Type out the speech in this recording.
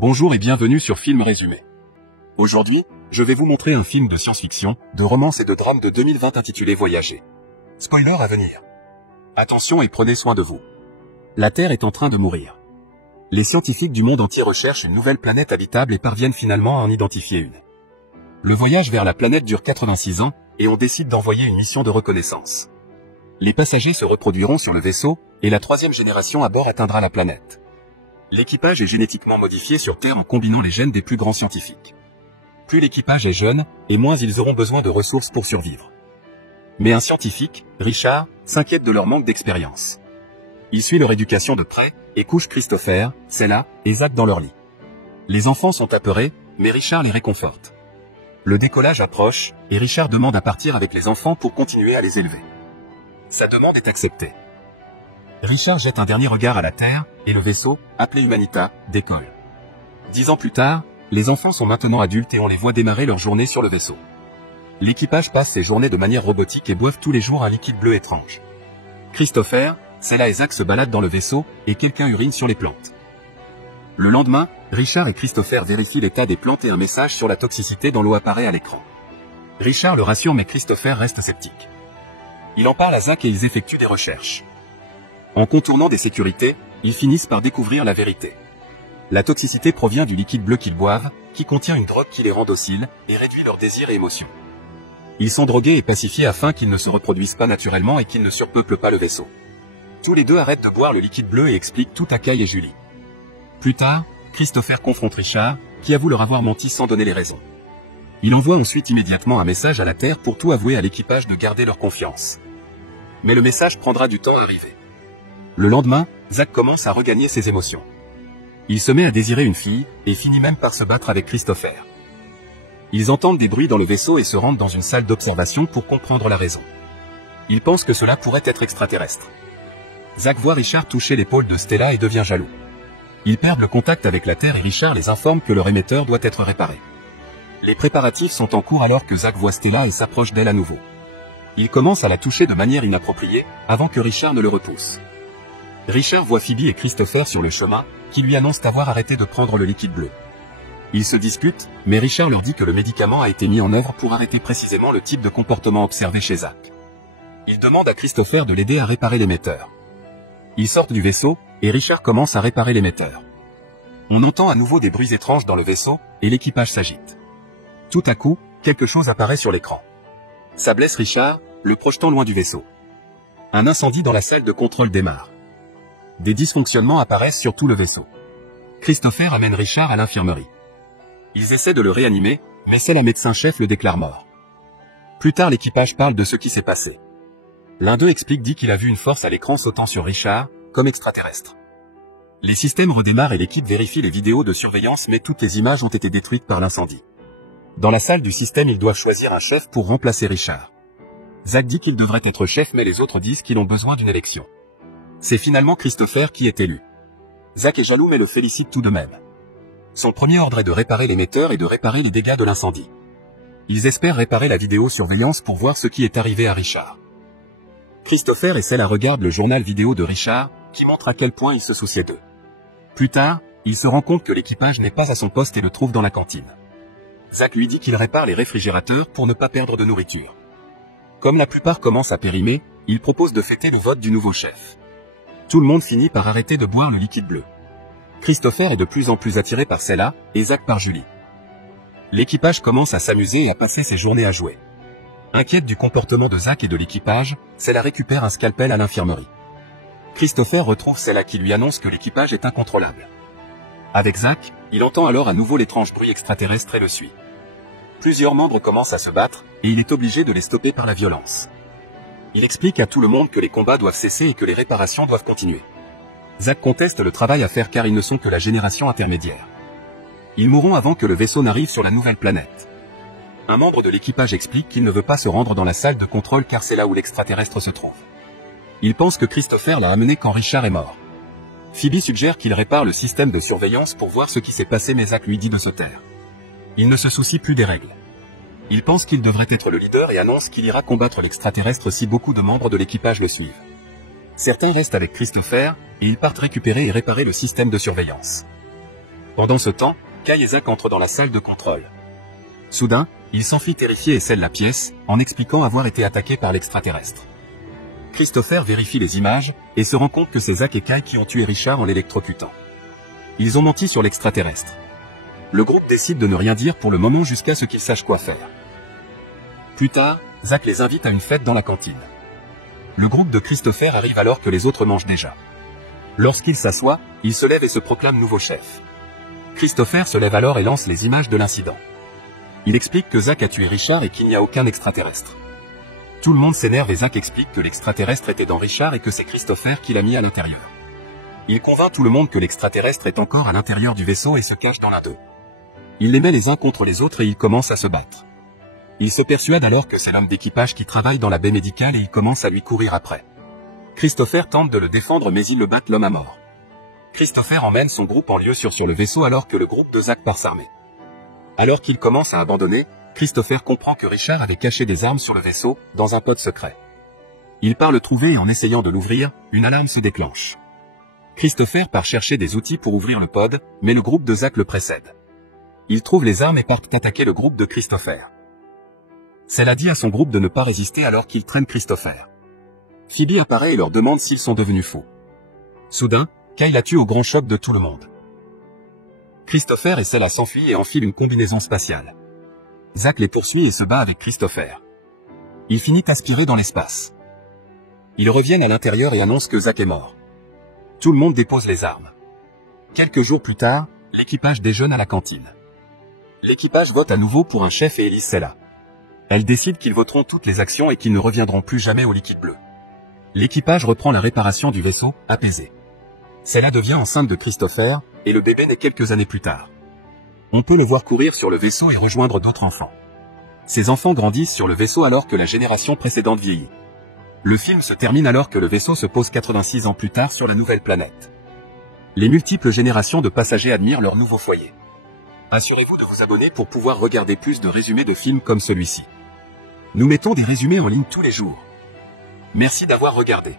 Bonjour et bienvenue sur Film Résumé. Aujourd'hui, je vais vous montrer un film de science-fiction, de romance et de drame de 2020 intitulé Voyager. Spoiler à venir. Attention et prenez soin de vous. La Terre est en train de mourir. Les scientifiques du monde entier recherchent une nouvelle planète habitable et parviennent finalement à en identifier une. Le voyage vers la planète dure 86 ans, et on décide d'envoyer une mission de reconnaissance. Les passagers se reproduiront sur le vaisseau, et la troisième génération à bord atteindra la planète. L'équipage est génétiquement modifié sur Terre en combinant les gènes des plus grands scientifiques. Plus l'équipage est jeune, et moins ils auront besoin de ressources pour survivre. Mais un scientifique, Richard, s'inquiète de leur manque d'expérience. Il suit leur éducation de près, et couche Christopher, Stella et Zach dans leur lit. Les enfants sont apeurés, mais Richard les réconforte. Le décollage approche, et Richard demande à partir avec les enfants pour continuer à les élever. Sa demande est acceptée. Richard jette un dernier regard à la Terre, et le vaisseau, appelé Humanita, décolle. 10 ans plus tard, les enfants sont maintenant adultes et on les voit démarrer leur journée sur le vaisseau. L'équipage passe ses journées de manière robotique et boivent tous les jours un liquide bleu étrange. Christopher, Stella et Zach se baladent dans le vaisseau, et quelqu'un urine sur les plantes. Le lendemain, Richard et Christopher vérifient l'état des plantes et un message sur la toxicité dans l'eau apparaît à l'écran. Richard le rassure mais Christopher reste sceptique. Il en parle à Zach et ils effectuent des recherches. En contournant des sécurités, ils finissent par découvrir la vérité. La toxicité provient du liquide bleu qu'ils boivent, qui contient une drogue qui les rend dociles, et réduit leurs désirs et émotions. Ils sont drogués et pacifiés afin qu'ils ne se reproduisent pas naturellement et qu'ils ne surpeuplent pas le vaisseau. Tous les deux arrêtent de boire le liquide bleu et expliquent tout à Kay et Julie. Plus tard, Christopher confronte Richard, qui avoue leur avoir menti sans donner les raisons. Il envoie ensuite immédiatement un message à la Terre pour tout avouer à l'équipage de garder leur confiance. Mais le message prendra du temps à arriver. Le lendemain, Zach commence à regagner ses émotions. Il se met à désirer une fille, et finit même par se battre avec Christopher. Ils entendent des bruits dans le vaisseau et se rendent dans une salle d'observation pour comprendre la raison. Ils pensent que cela pourrait être extraterrestre. Zach voit Richard toucher l'épaule de Stella et devient jaloux. Ils perdent le contact avec la Terre et Richard les informe que leur émetteur doit être réparé. Les préparatifs sont en cours alors que Zach voit Stella et s'approche d'elle à nouveau. Il commence à la toucher de manière inappropriée, avant que Richard ne le repousse. Richard voit Phoebe et Christopher sur le chemin, qui lui annoncent avoir arrêté de prendre le liquide bleu. Ils se disputent, mais Richard leur dit que le médicament a été mis en œuvre pour arrêter précisément le type de comportement observé chez Zach. Il demande à Christopher de l'aider à réparer l'émetteur. Ils sortent du vaisseau, et Richard commence à réparer l'émetteur. On entend à nouveau des bruits étranges dans le vaisseau, et l'équipage s'agite. Tout à coup, quelque chose apparaît sur l'écran. Ça blesse Richard, le projetant loin du vaisseau. Un incendie dans la salle de contrôle démarre. Des dysfonctionnements apparaissent sur tout le vaisseau. Christopher amène Richard à l'infirmerie. Ils essaient de le réanimer, mais c'est la médecin-chef le déclare mort. Plus tard l'équipage parle de ce qui s'est passé. L'un d'eux dit qu'il a vu une force à l'écran sautant sur Richard, comme extraterrestre. Les systèmes redémarrent et l'équipe vérifie les vidéos de surveillance mais toutes les images ont été détruites par l'incendie. Dans la salle du système ils doivent choisir un chef pour remplacer Richard. Zach dit qu'il devrait être chef mais les autres disent qu'ils ont besoin d'une élection. C'est finalement Christopher qui est élu. Zach est jaloux mais le félicite tout de même. Son premier ordre est de réparer l'émetteur et de réparer les dégâts de l'incendie. Ils espèrent réparer la vidéosurveillance pour voir ce qui est arrivé à Richard. Christopher et Stella regardent le journal vidéo de Richard, qui montre à quel point il se souciait d'eux. Plus tard, il se rend compte que l'équipage n'est pas à son poste et le trouve dans la cantine. Zach lui dit qu'il répare les réfrigérateurs pour ne pas perdre de nourriture. Comme la plupart commencent à périmer, il propose de fêter le vote du nouveau chef. Tout le monde finit par arrêter de boire le liquide bleu. Christopher est de plus en plus attiré par Stella, et Zach par Julie. L'équipage commence à s'amuser et à passer ses journées à jouer. Inquiète du comportement de Zach et de l'équipage, Stella récupère un scalpel à l'infirmerie. Christopher retrouve Stella qui lui annonce que l'équipage est incontrôlable. Avec Zach, il entend alors à nouveau l'étrange bruit extraterrestre et le suit. Plusieurs membres commencent à se battre, et il est obligé de les stopper par la violence. Il explique à tout le monde que les combats doivent cesser et que les réparations doivent continuer. Zach conteste le travail à faire car ils ne sont que la génération intermédiaire. Ils mourront avant que le vaisseau n'arrive sur la nouvelle planète. Un membre de l'équipage explique qu'il ne veut pas se rendre dans la salle de contrôle car c'est là où l'extraterrestre se trouve. Il pense que Christopher l'a amené quand Richard est mort. Phoebe suggère qu'il répare le système de surveillance pour voir ce qui s'est passé mais Zach lui dit de se taire. Il ne se soucie plus des règles. Il pense qu'il devrait être le leader et annonce qu'il ira combattre l'extraterrestre si beaucoup de membres de l'équipage le suivent. Certains restent avec Christopher, et ils partent récupérer et réparer le système de surveillance. Pendant ce temps, Kay et Zach entrent dans la salle de contrôle. Soudain, il s'enfuit terrifié et scelle la pièce, en expliquant avoir été attaqué par l'extraterrestre. Christopher vérifie les images, et se rend compte que c'est Zach et Kay qui ont tué Richard en l'électrocutant. Ils ont menti sur l'extraterrestre. Le groupe décide de ne rien dire pour le moment jusqu'à ce qu'ils sachent quoi faire. Plus tard, Zach les invite à une fête dans la cantine. Le groupe de Christopher arrive alors que les autres mangent déjà. Lorsqu'il s'assoit, il se lève et se proclame nouveau chef. Christopher se lève alors et lance les images de l'incident. Il explique que Zach a tué Richard et qu'il n'y a aucun extraterrestre. Tout le monde s'énerve et Zach explique que l'extraterrestre était dans Richard et que c'est Christopher qui l'a mis à l'intérieur. Il convainc tout le monde que l'extraterrestre est encore à l'intérieur du vaisseau et se cache dans l'un d'eux. Il les met les uns contre les autres et ils commencent à se battre. Il se persuade alors que c'est l'homme d'équipage qui travaille dans la baie médicale et il commence à lui courir après. Christopher tente de le défendre mais il le bat l'homme à mort. Christopher emmène son groupe en lieu sûr sur le vaisseau alors que le groupe de Zach part s'armer. Alors qu'il commence à abandonner, Christopher comprend que Richard avait caché des armes sur le vaisseau, dans un pod secret. Il part le trouver et en essayant de l'ouvrir, une alarme se déclenche. Christopher part chercher des outils pour ouvrir le pod, mais le groupe de Zach le précède. Ils trouvent les armes et partent attaquer le groupe de Christopher. Celle dit à son groupe de ne pas résister alors qu'ils traînent Christopher. Phoebe apparaît et leur demande s'ils sont devenus fous. Soudain, Kay la tue au grand choc de tout le monde. Christopher et Cella s'enfuient et enfilent une combinaison spatiale. Zach les poursuit et se bat avec Christopher. Il finit aspiré dans l'espace. Ils reviennent à l'intérieur et annoncent que Zach est mort. Tout le monde dépose les armes. Quelques jours plus tard, l'équipage déjeune à la cantine. L'équipage vote à nouveau pour un chef et élise Cella. Elle décide qu'ils voteront toutes les actions et qu'ils ne reviendront plus jamais au liquide bleu. L'équipage reprend la réparation du vaisseau, apaisé. Cella devient enceinte de Christopher, et le bébé naît quelques années plus tard. On peut le voir courir sur le vaisseau et rejoindre d'autres enfants. Ces enfants grandissent sur le vaisseau alors que la génération précédente vieillit. Le film se termine alors que le vaisseau se pose 86 ans plus tard sur la nouvelle planète. Les multiples générations de passagers admirent leur nouveau foyer. Assurez-vous de vous abonner pour pouvoir regarder plus de résumés de films comme celui-ci. Nous mettons des résumés en ligne tous les jours. Merci d'avoir regardé.